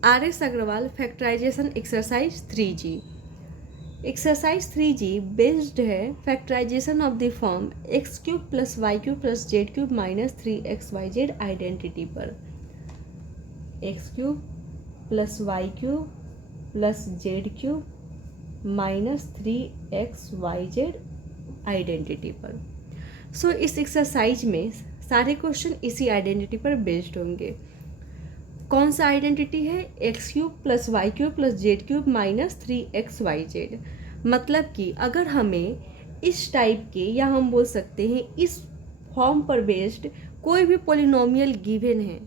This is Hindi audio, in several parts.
RS Agarwal factorisation exercise 3G। Exercise 3G based है factorisation of the form x cube plus Y cube plus Z cube minus 3xyz identity पर। X cube plus Y cube plus Z cube minus 3xyz identity पर। सो इस एक्सरसाइज में सारे क्वेश्चन इसी आइडेंटिटी पर बेस्ड होंगे। कौन सा आइडेंटिटी है? X cube plus Y cube plus Z cube minus 3xyz। मतलब कि अगर हमें इस टाइप के, या हम बोल सकते हैं इस फॉर्म पर बेस्ड कोई भी पॉलिनोमियल गिवन है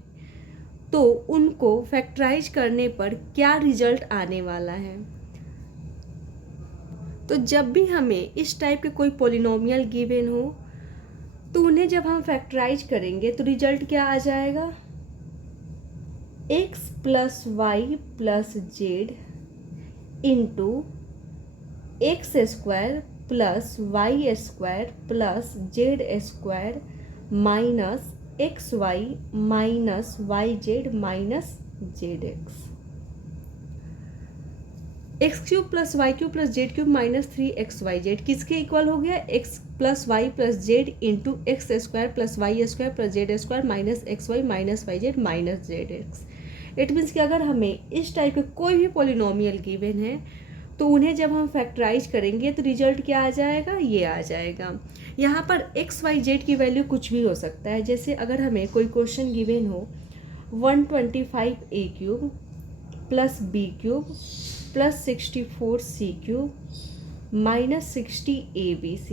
तो उनको फैक्टराइज करने पर क्या रिजल्ट आने वाला है। तो जब भी हमें इस टाइप के कोई पॉलिनोमियल गिवन हो तो उन्हें जब हम फैक्टराइज करेंगे तो रिजल्ट क्या आ जाएगा? x plus Y plus Z into x square plus Y square plus Z square minus x Y minus Y Z minus Z X. X cube plus Y cube plus Z cube minus 3xyz किसके इक्वल हो गया? X plus Y plus Z into x square plus Y square plus Z square minus x Y minus Y Z minus Z X. It means कि अगर हमें इस टाइप के कोई भी पॉलिनोमियल गिवन है तो उन्हें जब हम फैक्टराइज करेंगे तो रिजल्ट क्या आ जाएगा? ये आ जाएगा। यहाँ पर एक्स वाई जेड की वैल्यू कुछ भी हो सकता है। जैसे अगर हमें कोई क्वेश्चन गिवन हो 125a cube plus B cube plus 64c cube minus 60abc।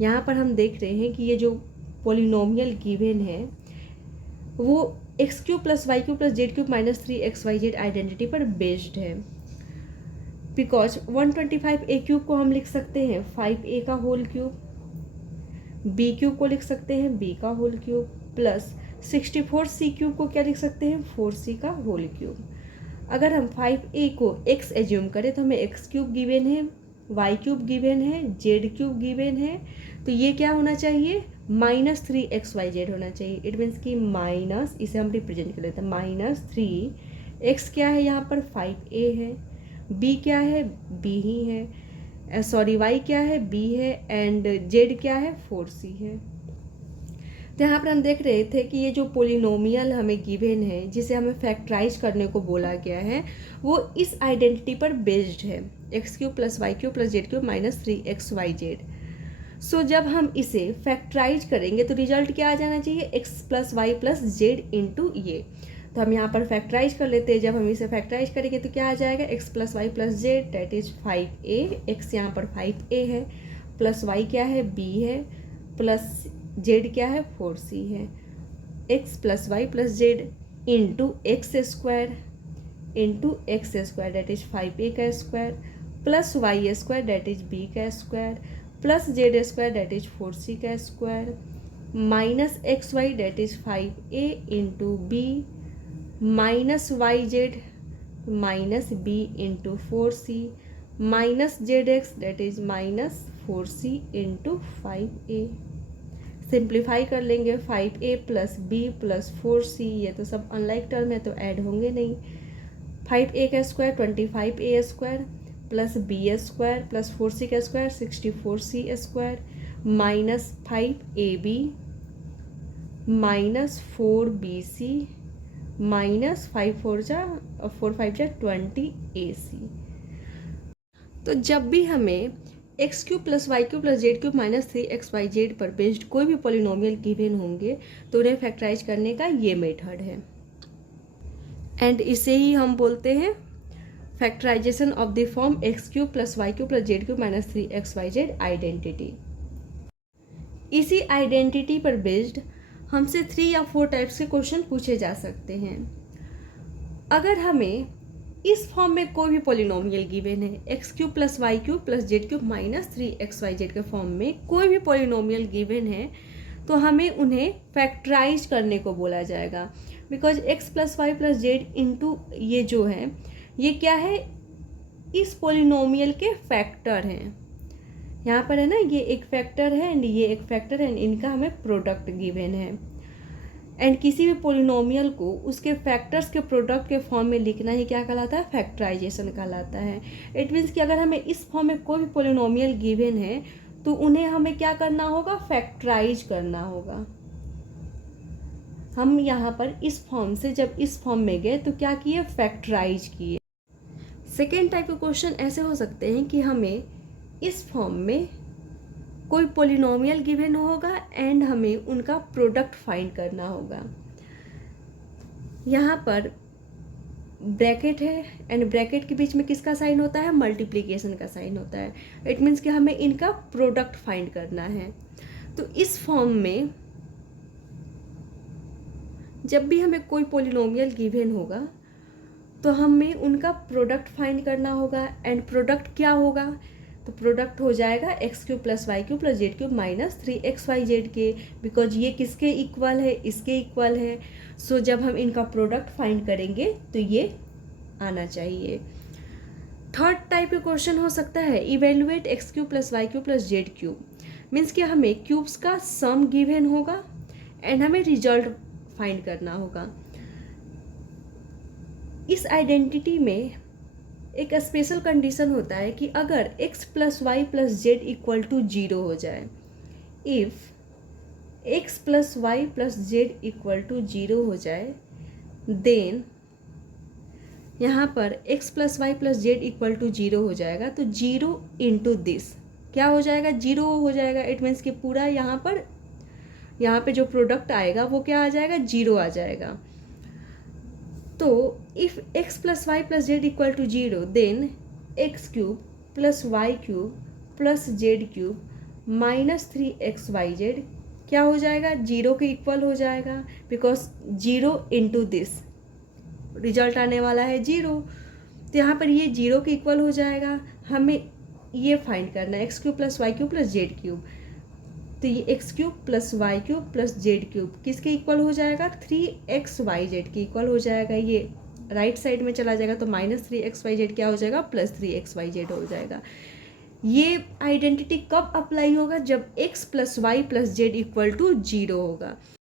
यहाँ पर हम देख रहे हैं कि ये जो पॉलिनोमियल गिवन है वो x cube plus Y cube plus Z cube minus 3xyz identity पर बेस्ड है। बिकॉज 125a क्यूब को हम लिख सकते हैं 5a का होल क्यूब, बी क्यूब को लिख सकते हैं b का whole cube, plus 64c cube को क्या लिख सकते हैं? 4c का होल क्यूब। अगर हम 5a को x एज्यूम करें तो हमें x क्यूब गिवन है, y क्यूब गिवन है, z क्यूब गिवन है, तो ये क्या होना चाहिए? माइनस 3xyz होना चाहिए। इट मीन्स कि माइनस, इसे हम रिप्रेजेंट कर लेते हैं माइनस 3x क्या है यहाँ पर? 5a है, b क्या है? b ही है, सॉरी y क्या है? b है, एंड z क्या है? 4c है। तो यहाँ पर हम देख रहे थे कि ये जो पोलिनोमियल हमें गिवन है जिसे हमें फैक्टराइज करने को बोला गया है वो इस आइडेंटिटी पर बेस्ड है, x cube plus Y cube plus Z cube minus 3xyz। So जब हम इसे फैक्टराइज करेंगे तो रिजल्ट क्या आ जाना चाहिए? X plus Y plus Z into ये। तो हम यहाँ पर फैक्टराइज कर लेते हैं। जब हम इसे फैक्टराइज करेंगे तो क्या आ जाएगा? X plus Y plus z that is 5a, x यहाँ पर 5a है, प्लस वाई क्या है? b है, प्लस जेड क्या है? 4c है। X plus Y plus Z into x square that is 5a का square plus Y square that is b का square plus Z square that is 4c का square minus x y that is 5a into b minus Y Z minus b into 4c minus Z x that is minus 4c into 5a। Simplify कर लेंगे 5a plus b plus 4c, ये तो सब अनलाइक टर्म है तो ऐड होंगे नहीं। 5a का square 25a square plus b square plus 4c का square 64c square minus 5ab minus 4bc minus 4 5 जा 20ac। तो जब भी हमें x cube plus Y cube plus Z cube minus 3xyz पर बेस्ड कोई भी पॉलिनोमियल गिवन होंगे तो उन्हें फैक्टराइज करने का ये मेथड है, एंड इसे ही हम बोलते हैं factorization of the form x cube plus Y cube plus Z cube minus 3xyz identity. इसी आइडेंटिटी पर बेस्ड हमसे 3 या 4 टाइप्स के क्वेश्चन पूछे जा सकते हैं। अगर हमें इस फॉर्म में कोई भी पॉलिनोमियल गिवन है, x cube plus Y cube plus Z cube minus 3xyz के फॉर्म में कोई भी पॉलिनोमियल गिवन है तो हमें उन्हें फैक्टराइज करने को बोला जाएगा। Because x plus Y plus Z into ये जो है ये क्या है? इस पॉलिनोमियल के फैक्टर हैं। यहाँ पर है ना, ये एक फैक्टर है एंड ये एक फैक्टर है एंड इनका हमें प्रोडक्ट गिवन है। एंड किसी भी पोलिनोमियल को उसके फैक्टर्स के प्रोडक्ट के फॉर्म में लिखना ही क्या कहलाता है, फैक्टराइजेशन कहलाता है। इट मीन्स कि अगर हमें इस फॉर्म में कोई भी पोलिनोमियल गिवन है तो उन्हें हमें क्या करना होगा, फैक्टराइज करना होगा। हम यहाँ पर इस फॉर्म से जब इस फॉर्म में गए तो क्या किए, फैक्टराइज किए। सेकेंड टाइप के क्वेश्चन ऐसे हो सकते हैं कि हमें इस फॉर्म में कोई पोलिनोमियल गिवन होगा एंड हमें उनका प्रोडक्ट फाइंड करना होगा। यहाँ पर ब्रैकेट है एंड ब्रैकेट के बीच में किसका साइन होता है, मल्टीप्लिकेशन का साइन होता है। इट मीन्स कि हमें इनका प्रोडक्ट फाइंड करना है। तो इस फॉर्म में जब भी हमें कोई पोलिनोमियल गिवन होगा तो हमें उनका प्रोडक्ट फाइंड करना होगा एंड प्रोडक्ट क्या होगा, तो प्रोडक्ट हो जाएगा x cube plus Y cube plus Z cube minus 3xyz के, बिकॉज ये किसके इक्वल है, इसके इक्वल है। सो जब हम इनका प्रोडक्ट फाइंड करेंगे तो ये आना चाहिए। थर्ड टाइप का क्वेश्चन हो सकता है evaluate x cube plus Y cube plus Z cube. Means कि हमें क्यूब्स का सम गिवन होगा एंड हमें रिजल्ट फाइंड करना होगा। इस आइडेंटिटी में एक स्पेशल कंडीशन होता है कि अगर x plus Y plus z equal to 0 हो जाए, if x plus Y plus z equal to 0 हो जाए, देन यहाँ पर x plus Y plus z equal to 0 हो जाएगा, तो 0 इंटू दिस क्या हो जाएगा, 0 हो जाएगा। इट मीन्स कि पूरा यहाँ पे जो प्रोडक्ट आएगा वो क्या आ जाएगा, 0 आ जाएगा। तो if x plus Y plus z equal to 0 then x cube plus Y cube plus Z cube minus 3xyz क्या हो जाएगा, 0 के इक्वल हो जाएगा, बिकॉज 0 इंटू दिस रिजल्ट आने वाला है 0। तो यहाँ पर ये 0 के इक्वल हो जाएगा। हमें ये फाइंड करना है x cube plus Y cube plus Z cube. तो ये x cube plus Y cube plus Z cube किसके इक्वल हो जाएगा, 3xyz के इक्वल हो जाएगा। ये राइट साइड में चला जाएगा तो माइनस 3xyz क्या हो जाएगा, प्लस 3xyz हो जाएगा। ये आइडेंटिटी कब अप्लाई होगा, जब x plus Y plus z equal to 0 होगा।